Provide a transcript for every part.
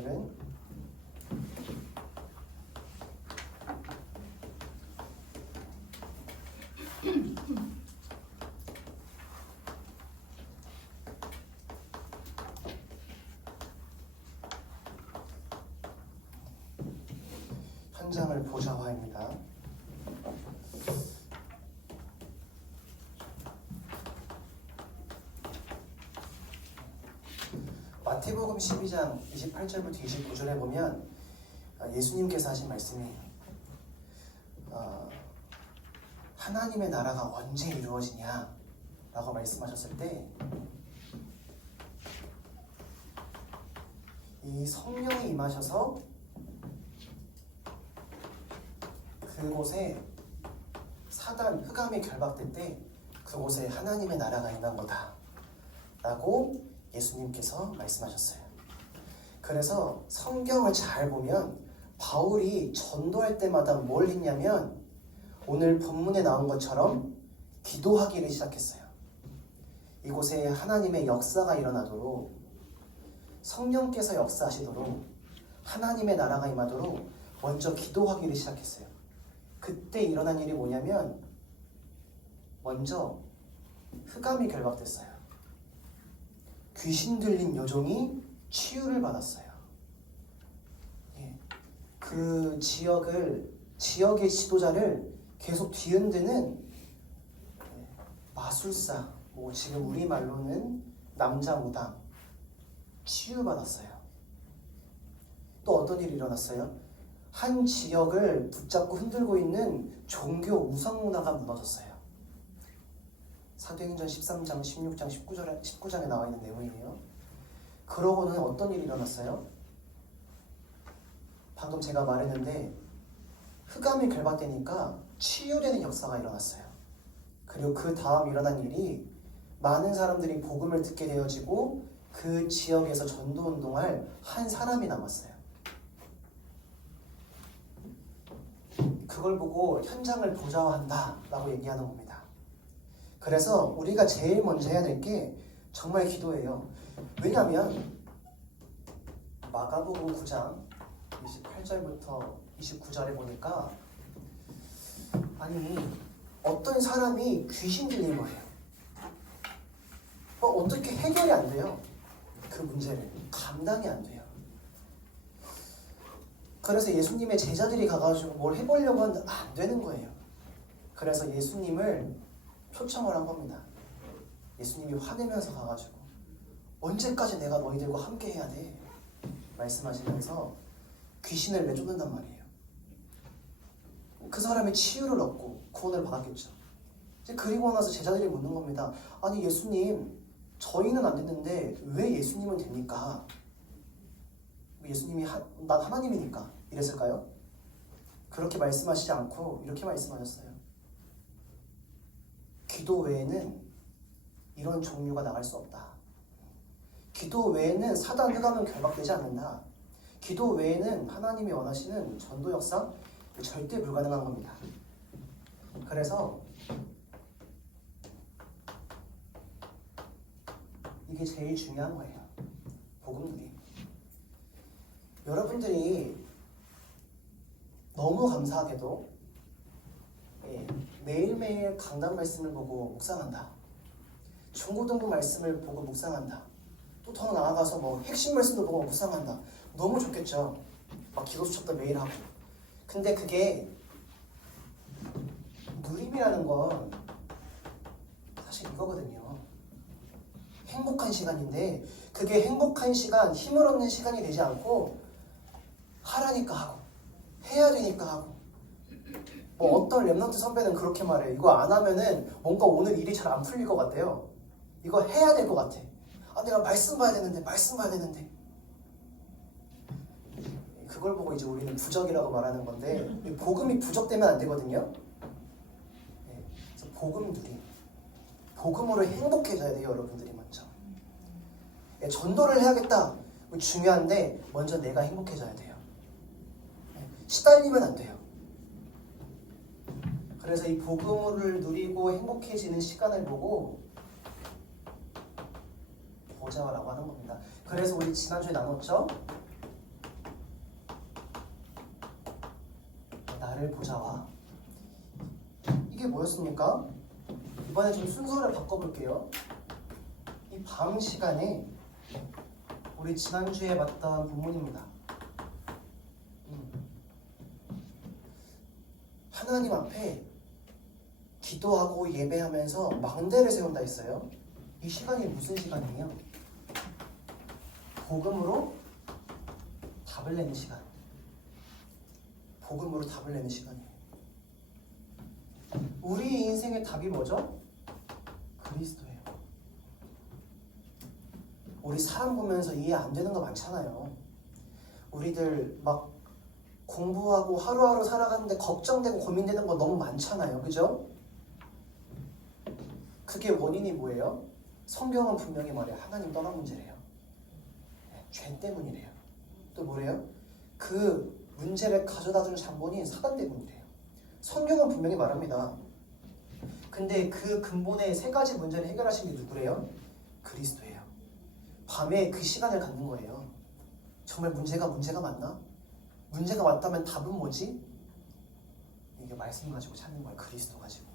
오늘은 현장을 보좌화입니다. 마태복음 12장 28절부터 29절에 보면 예수님께서 하신 말씀이 하나님의 나라가 언제 이루어지냐 라고 말씀하셨을 때 이 성령이 임하셔서 그곳에 사단 흑암이 결박될 때 그곳에 하나님의 나라가 임한 거다 라고 예수님께서 말씀하셨어요. 그래서 성경을 잘 보면 바울이 전도할 때마다 뭘 했냐면 오늘 본문에 나온 것처럼 기도하기를 시작했어요. 이곳에 하나님의 역사가 일어나도록 성령께서 역사하시도록 하나님의 나라가 임하도록 먼저 기도하기를 시작했어요. 그때 일어난 일이 뭐냐면 먼저 흑암이 결박됐어요. 귀신 들린 여종이 치유를 받았어요. 그 지역의 지도자를 계속 뒤흔드는 마술사, 지금 우리말로는 남자 무당 치유받았어요. 또 어떤 일이 일어났어요? 한 지역을 붙잡고 흔들고 있는 종교 우상 문화가 무너졌어요. 사도행전 13장, 16장, 19장에 나와 있는 내용이에요. 그러고는 어떤 일이 일어났어요? 방금 제가 말했는데 흑암이 결박되니까 치유되는 역사가 일어났어요. 그리고 그 다음 일어난 일이 많은 사람들이 복음을 듣게 되어지고 그 지역에서 전도운동할 한 사람이 남았어요. 그걸 보고 현장을 보좌화한다 라고 얘기하는 겁니다. 그래서 우리가 제일 먼저 해야 될 게 정말 기도예요. 왜냐하면 마가복음 9장 28절부터 29절에 보니까 어떤 사람이 귀신 들린 거예요. 어떻게 해결이 안 돼요. 그 문제를 감당이 안 돼요. 그래서 예수님의 제자들이 가가지고 뭘 해보려고 하는데 안 되는 거예요. 그래서 예수님을 초청을 한 겁니다. 예수님이 화내면서 가가지고 언제까지 내가 너희들과 함께 해야 돼? 말씀하시면서 귀신을 내쫓는단 말이에요. 그 사람이 치유를 얻고 구원을 받았겠죠. 그리고 나서 제자들이 묻는 겁니다. 아니 예수님, 저희는 안 됐는데 왜 예수님은 됩니까? 예수님이 난 하나님이니까 이랬을까요? 그렇게 말씀하시지 않고 이렇게 말씀하셨어요. 기도 외에는 이런 종류가 나갈 수 없다. 기도 외에는 사단 흑암은 결박되지 않는다. 기도 외에는 하나님이 원하시는 전도 역사 절대 불가능한 겁니다. 그래서 이게 제일 중요한 거예요. 복음 누림. 여러분들이 너무 감사하게도 매일매일 강단 말씀을 보고 묵상한다. 중고등부 말씀을 보고 묵상한다. 또 더 나아가서 핵심 말씀도 보고 묵상한다. 너무 좋겠죠. 막 기도 수첩도 매일 하고. 근데 그게 누림이라는 건 사실 이거거든요. 행복한 시간인데 그게 행복한 시간, 힘을 얻는 시간이 되지 않고 하라니까 하고 해야 되니까 하고 어떤 랩런트 선배는 그렇게 말해요. 이거 안 하면은 뭔가 오늘 일이 잘 안 풀릴 것 같아요. 이거 해야 될 것 같아. 내가 말씀 봐야 되는데 그걸 보고 이제 우리는 부적이라고 말하는 건데 복음이 부적되면 안 되거든요. 그래서 복음 누림, 복음으로 행복해져야 돼요. 여러분들이 먼저 전도를 해야겠다 중요한데 먼저 내가 행복해져야 돼요. 시달리면 안 돼요. 그래서 이 복음을 누리고 행복해지는 시간을 보고 보자라고 하는 겁니다. 그래서 우리 지난주에 나눴죠? 나를 보자와. 이게 뭐였습니까? 이번에 좀 순서를 바꿔볼게요. 이 밤 시간에 우리 지난주에 봤던 본문입니다. 하나님 앞에 기도하고 예배하면서 망대를 세운다 했어요. 이 시간이 무슨 시간이에요? 복음으로 답을 내는 시간. 복음으로 답을 내는 시간이에요. 우리 인생의 답이 뭐죠? 그리스도예요. 우리 사람 보면서 이해 안 되는 거 많잖아요. 우리들 막 공부하고 하루하루 살아가는데 걱정되고 고민되는 거 너무 많잖아요. 그죠? 그게 원인이 뭐예요? 성경은 분명히 말해요. 하나님 떠난 문제래요. 죄 때문이래요. 또 뭐래요? 그 문제를 가져다주는 장본인 사단 때문이래요. 성경은 분명히 말합니다. 근데 그 근본의 세 가지 문제를 해결하신 게 누구래요? 그리스도예요. 밤에 그 시간을 갖는 거예요. 정말 문제가 맞나? 문제가 맞다면 답은 뭐지? 이게 말씀 가지고 찾는 거예요. 그리스도 가지고.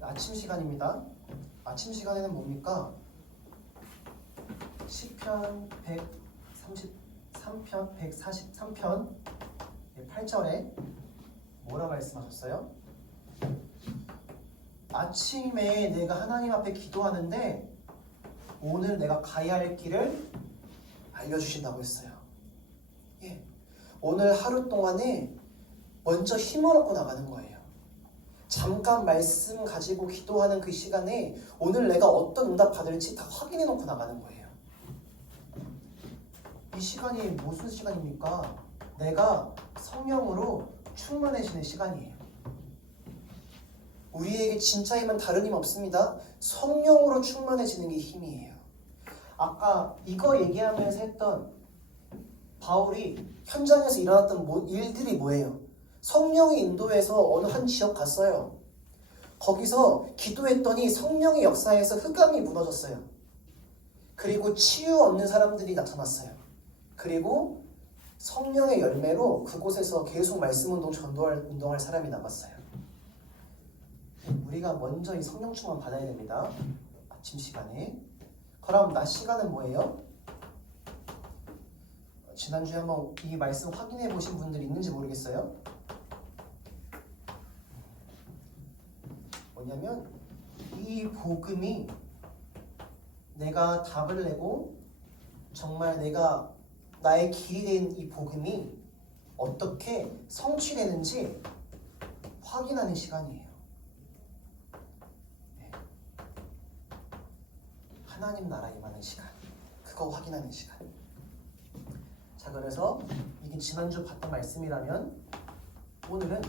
아침 시간입니다. 아침 시간에는 뭡니까? 시편 133편 143편 8절에 뭐라 말씀하셨어요? 아침에 내가 하나님 앞에 기도하는데 오늘 내가 가야 할 길을 알려주신다고 했어요. 예. 오늘 하루 동안에 먼저 힘을 얻고 나가는 거예요. 잠깐 말씀 가지고 기도하는 그 시간에 오늘 내가 어떤 응답 받을지 다 확인해 놓고 나가는 거예요. 이 시간이 무슨 시간입니까? 내가 성령으로 충만해지는 시간이에요. 우리에게 진짜 힘은 다른 힘 없습니다. 성령으로 충만해지는 게 힘이에요. 아까 이거 얘기하면서 했던 바울이 현장에서 일어났던 일들이 뭐예요? 성령이 인도해서 어느 한 지역 갔어요. 거기서 기도했더니 성령의 역사에서 흑암이 무너졌어요. 그리고 치유 얻는 사람들이 나타났어요. 그리고 성령의 열매로 그곳에서 계속 말씀 운동, 운동할 사람이 나갔어요. 우리가 먼저 이 성령 충만 받아야 됩니다. 아침 시간에. 그럼 낮 시간은 뭐예요? 지난주에 한번 이 말씀 확인해 보신 분들이 있는지 모르겠어요. 뭐냐면 이 복음이 내가 답을 내고 정말 내가 나의 길이 된 이 복음이 어떻게 성취되는지 확인하는 시간이에요. 하나님 나라 임하는 시간, 그거 확인하는 시간. 자, 그래서 이게 지난주 봤던 말씀이라면 오늘은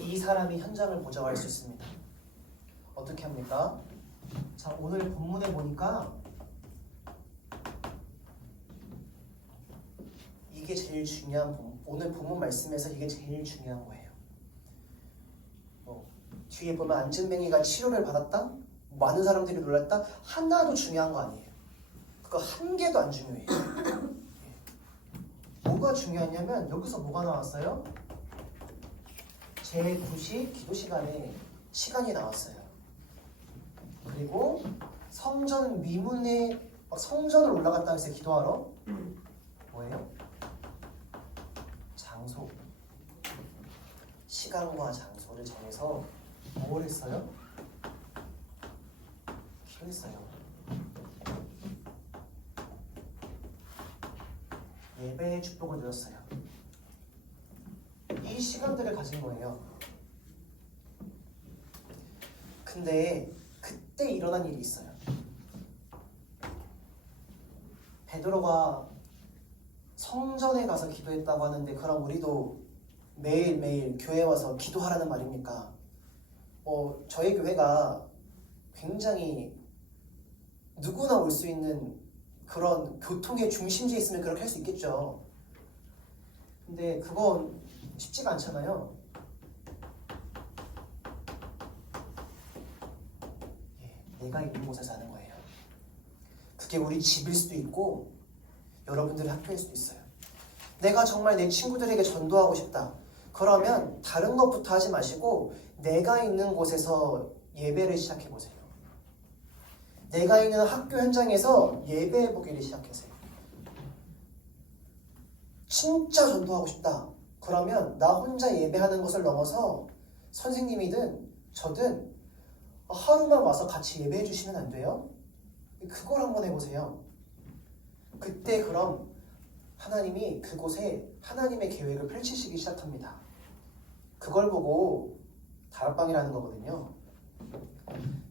이 사람이 현장을 보자고 할 수 있습니다. 어떻게 합니까? 자, 오늘 본문에 보니까 이게 제일 중요한 오늘 본문 말씀에서 이게 제일 중요한 거예요. 뒤에 보면 안진뱅이가 치료를 받았다? 많은 사람들이 놀랐다? 하나도 중요한 거 아니에요. 그거 한 개도 안 중요해요. 뭐가 중요하냐면 여기서 뭐가 나왔어요? 제9시 기도 시간에 시간이 나왔어요. 그리고 성전 미문에 성전을 올라갔다 해서 기도하러 뭐예요? 장소, 시간과 장소를 정해서 뭘 했어요? 기도했어요. 예배의 축복을 누렸어요. 이 시간들을 가진 거예요. 근데 그때 일어난 일이 있어요. 베드로가 성전에 가서 기도했다고 하는데 그럼 우리도 매일매일 교회 와서 기도하라는 말입니까? 저희 교회가 굉장히 누구나 올 수 있는 그런 교통의 중심지에 있으면 그렇게 할 수 있겠죠. 근데 그건 쉽지가 않잖아요. 내가 있는 곳에서 하는 거예요. 그게 우리 집일 수도 있고 여러분들의 학교일 수도 있어요. 내가 정말 내 친구들에게 전도하고 싶다. 그러면 다른 것부터 하지 마시고 내가 있는 곳에서 예배를 시작해 보세요. 내가 있는 학교 현장에서 예배해 보기를 시작하세요. 진짜 전도하고 싶다. 그러면 나 혼자 예배하는 것을 넘어서 선생님이든 저든 하루만 와서 같이 예배해 주시면 안 돼요? 그걸 한번 해보세요. 그때 그럼 하나님이 그곳에 하나님의 계획을 펼치시기 시작합니다. 그걸 보고 다락방이라는 거거든요.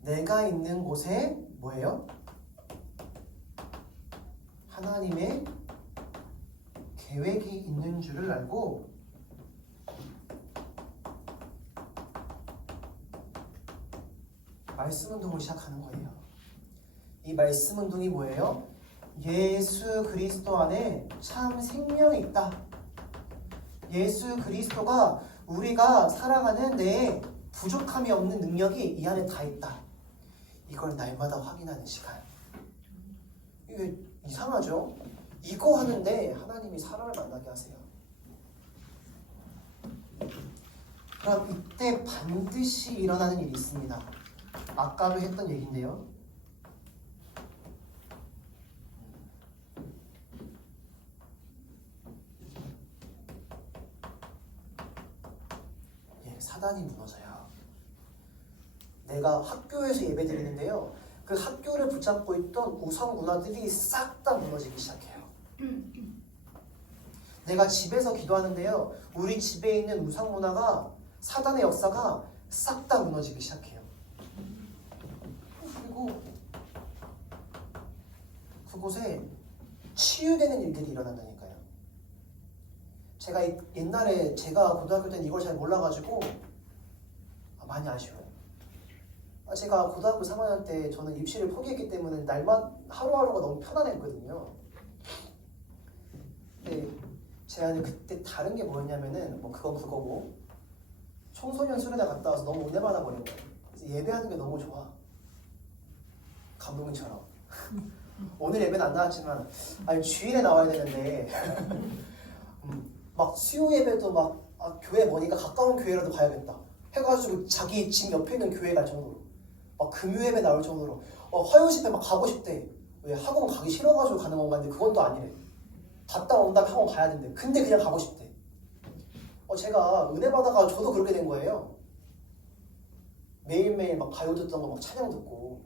내가 있는 곳에 뭐예요? 하나님의 계획이 있는 줄을 알고 말씀 운동을 시작하는 거예요. 이 말씀 운동이 뭐예요? 예수 그리스도 안에 참 생명이 있다. 예수 그리스도가 우리가 살아가는 내 부족함이 없는 능력이 이 안에 다 있다. 이걸 날마다 확인하는 시간. 이게 이상하죠? 이거 하는데 하나님이 사람을 만나게 하세요. 그럼 이때 반드시 일어나는 일이 있습니다. 아까도 했던 얘기인데요. 사단이 무너져요. 내가 학교에서 예배드리는데요. 그 학교를 붙잡고 있던 우상 문화들이 싹 다 무너지기 시작해요. 내가 집에서 기도하는데요. 우리 집에 있는 우상 문화가 사단의 역사가 싹 다 무너지기 시작해요. 그리고 그곳에 치유되는 일들이 일어난다니까요. 제가 옛날에 제가 고등학교 때는 이걸 잘 몰라가지고 많이 아쉬워요. 제가 고등학교 3학년 때 저는 입시를 포기했기 때문에 날마다 하루하루가 너무 편안했거든요. 근데 제가 그때 다른 게 뭐였냐면은 그건 그거고 청소년 수련회 갔다 와서 너무 은혜 받아버린 거예요. 그래서 예배하는 게 너무 좋아. 감독님처럼. 오늘 예배는 안 나왔지만 주일에 나와야 되는데 막 수요 예배도 교회 머니까 가까운 교회라도 가야겠다 해가지고 자기 집 옆에 있는 교회 갈 정도로 막 금요 예배 나올 정도로 화요 집회 막 가고 싶대. 왜 학원 가기 싫어가지고 가는 건가 했는데 그건 또 아니래. 갔다 온 다음에 학원 가야 된대. 근데 그냥 가고 싶대. 제가 은혜 받아가 저도 그렇게 된 거예요. 매일매일 막 가요 듣던 거 막 찬양 듣고.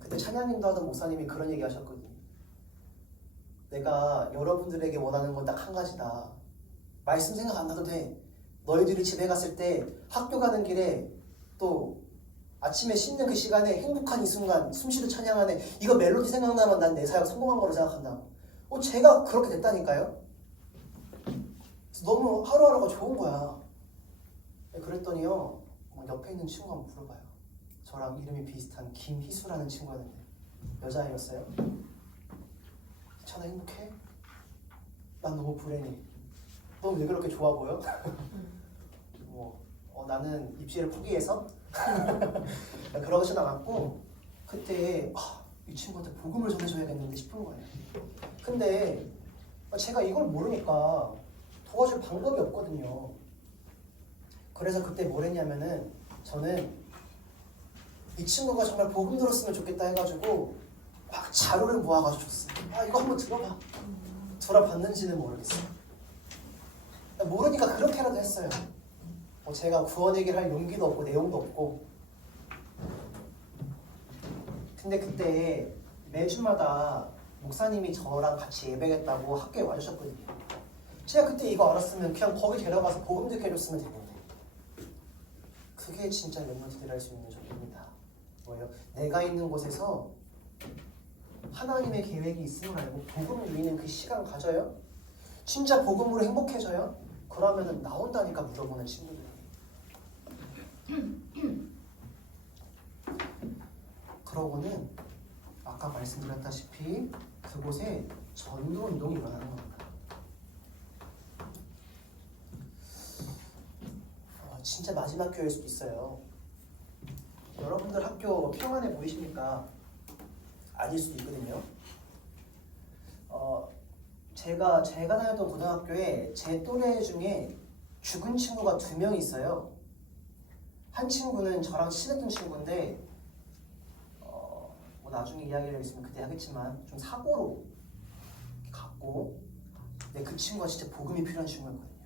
그때 찬양님도 하던 목사님이 그런 얘기 하셨거든요. 내가 여러분들에게 원하는 건 딱 한 가지다. 말씀 생각 안 나도 돼. 너희들이 집에 갔을 때 학교 가는 길에 또 아침에 씻는 그 시간에 행복한 이 순간 숨쉬듯 찬양하네. 이거 멜로디 생각나면 난 내 사역 성공한 거로 생각한다. 제가 그렇게 됐다니까요. 너무 하루하루가 좋은 거야. 그랬더니요. 옆에 있는 친구가 한번 물어봐요. 저랑 이름이 비슷한 김희수라는 친구였는데 여자애였어요. 괜찮아? 행복해? 난 너무 불행해. 넌 왜 그렇게 좋아 보여? 나는 입시를 포기해서 그러진 않았고 그때 이 친구한테 복음을 전해줘야겠는데 싶은 거예요. 근데 제가 이걸 모르니까 도와줄 방법이 없거든요. 그래서 그때 뭘 했냐면은 저는 이 친구가 정말 복음 들었으면 좋겠다 해가지고 막 자료를 모아가지고 줬어요. 이거 한번 들어봐. 들어봤는지는 모르겠어요. 모르니까 그렇게라도 했어요. 제가 구원 얘기를 할 용기도 없고 내용도 없고. 근데 그때 매주마다 목사님이 저랑 같이 예배했다고 학교에 와주셨거든요. 제가 그때 이거 알았으면 그냥 거기 데려가서 복음 듣게 해줬으면 되는데. 그게 진짜 랩런트들이 할 수 있는 적입니다. 뭐예요? 내가 있는 곳에서 하나님의 계획이 있음을 알고 복음 누리는 그 시간 가져요? 진짜 복음으로 행복해져요? 그러면은 나온다니까 물어보는 친구들이. 그러고는 아까 말씀드렸다시피 그곳에 전도 운동이 일어나는 겁니다. 진짜 마지막 교회일 수도 있어요. 여러분들 학교 평안해 보이십니까? 아닐 수도 있거든요. 제가 다녔던 고등학교에 제 또래 중에 죽은 친구가 2명 있어요. 한 친구는 저랑 친했던 친구인데 뭐 나중에 이야기를 있으면 그때 하겠지만 좀 사고로 갔고, 근데 그 친구가 진짜 복음이 필요한 친구였거든요.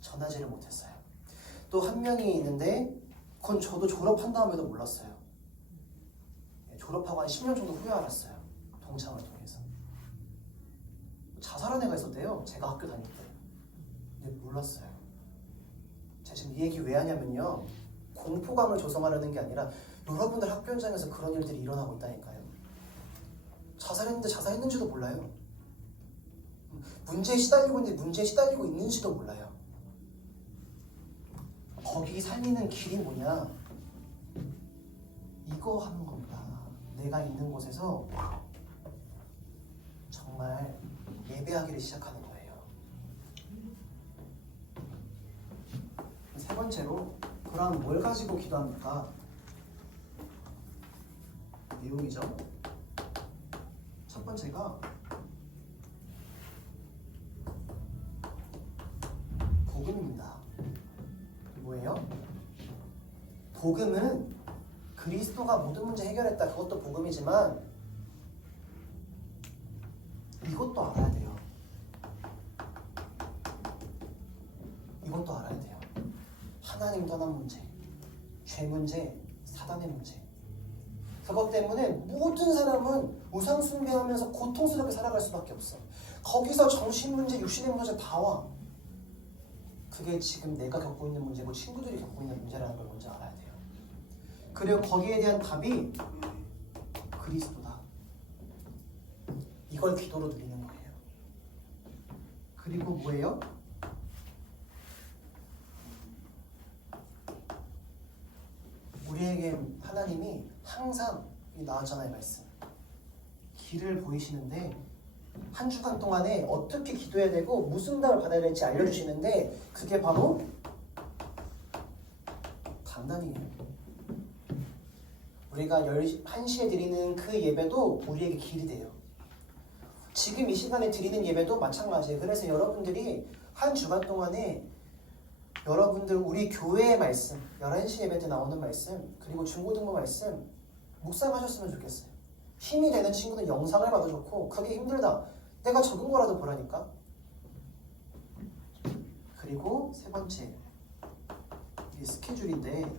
전하지를 못했어요. 또 한 명이 있는데 그건 저도 졸업한 다음에도 몰랐어요. 졸업하고 한 10년 정도 후에 알았어요. 동창을 통해서. 자살한 애가 있었대요. 제가 학교 다닐 때. 근데 몰랐어요. 제가 지금 이 얘기 왜 하냐면요, 공포감을 조성하려는 게 아니라 여러분들 학교 현장에서 그런 일들이 일어나고 있다니까요. 자살했는데 자살했는지도 몰라요. 문제에 시달리고 있는데 문제에 시달리고 있는지도 몰라요. 거기 살리는 길이 뭐냐? 이거 하는 겁니다. 내가 있는 곳에서 정말 예배하기를 시작하는 거예요. 세 번째로, 그럼 뭘 가지고 기도합니까? 내용이죠. 첫 번째가 복음입니다. 뭐예요? 복음은 그리스도가 모든 문제 해결했다, 그것도 복음이지만 이것도 알아야 돼요. 이것도 알아야 돼요. 하나님 떠난 문제, 죄 문제, 사단의 문제. 그것 때문에 모든 사람은 우상 숭배하면서 고통스럽게 살아갈 수밖에 없어. 거기서 정신 문제, 육신의 문제 다 와. 그게 지금 내가 겪고 있는 문제고 친구들이 겪고 있는 문제라는 걸 먼저 알아야 돼요. 그리고 거기에 대한 답이 그리스도다. 이걸 기도로 드리는 거예요. 그리고 뭐예요? 우리에게 하나님이 항상 나왔잖아요, 말씀. 길을 보이시는데 한 주간 동안에 어떻게 기도해야 되고 무슨 답을 받아야 될지 알려주시는데 그게 바로 강단이에요. 우리가 1시에 드리는 그 예배도 우리에게 길이 돼요. 지금 이 시간에 드리는 예배도 마찬가지예요. 그래서 여러분들이 한 주간 동안에 여러분들 우리 교회의 말씀, 11시 예배 때 나오는 말씀, 그리고 중고등부 말씀 묵상하셨으면 좋겠어요. 힘이 되는 친구는 영상을 봐도 좋고, 그게 힘들다, 내가 적은 거라도 보라니까. 그리고 세 번째, 이게 스케줄인데,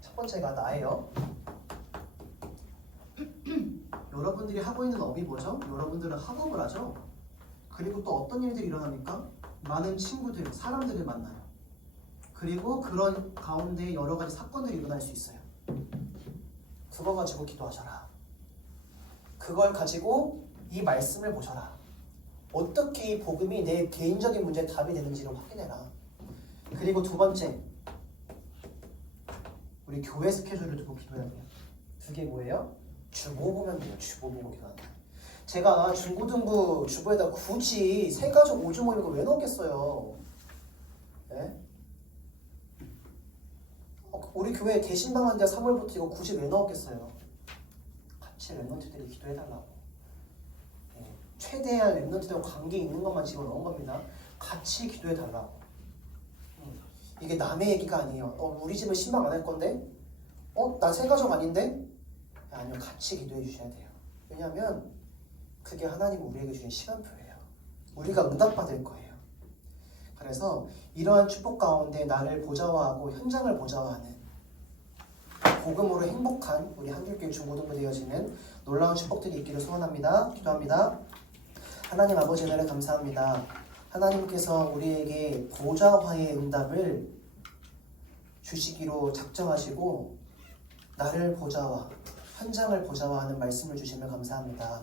첫 번째가 나예요. 여러분들이 하고 있는 업이 뭐죠? 여러분들은 학업을 하죠. 그리고 또 어떤 일들이 일어납니까? 많은 친구들, 사람들을 만나요. 그리고 그런 가운데 여러 가지 사건들이 일어날 수 있어요. 그거 가지고 기도하셔라. 그걸 가지고 이 말씀을 보셔라. 어떻게 이 복음이 내 개인적인 문제에 답이 되는지를 확인해라. 그리고 두 번째, 우리 교회 스케줄을 두고 기도해야 돼요. 그게 뭐예요? 주보 보면 돼요. 주보 보고 기도하는 거예요. 제가 중고등부 주보에다 굳이 새가족 오주 모임 왜 넣겠어요? 네? 우리 교회 개신방 한 자 3월부터 이거 굳이 왜 넣었겠어요? 같이 랩런트들이 기도해달라고. 네. 최대한 랩런트들과 관계 있는 것만 집어넣은 겁니다. 같이 기도해달라고. 이게 남의 얘기가 아니에요. 우리 집은 신방 안 할 건데? 나 새가족 아닌데? 아니요, 같이 기도해 주셔야 돼요. 왜냐하면 그게 하나님 우리에게 주신 시간표예요. 우리가 응답받을 거예요. 그래서 이러한 축복 가운데 나를 보좌화하고 현장을 보좌화하는 복음으로 행복한 우리 한길교회 중고등부 되어지는 놀라운 축복들이 있기를 소원합니다. 기도합니다. 하나님 아버지 은혜를 감사합니다. 하나님께서 우리에게 보좌화의 응답을 주시기로 작정하시고 나를 보좌화, 현장을 보좌화하는 말씀을 주시면 감사합니다.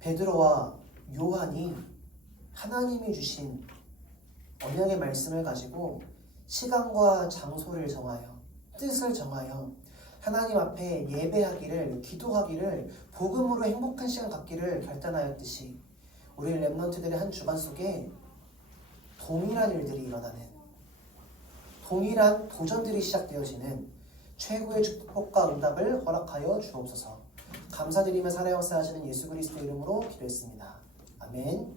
베드로와 요한이 하나님이 주신 언약의 말씀을 가지고 시간과 장소를 정하여 뜻을 정하여 하나님 앞에 예배하기를, 기도하기를, 복음으로 행복한 시간 갖기를 결단하였듯이 우리 랩런트들의 한 주간 속에 동일한 일들이 일어나는 동일한 도전들이 시작되어지는 최고의 축복과 응답을 허락하여 주옵소서. 감사드리며 살아 역사하시는 예수 그리스도의 이름으로 기도했습니다. 아멘.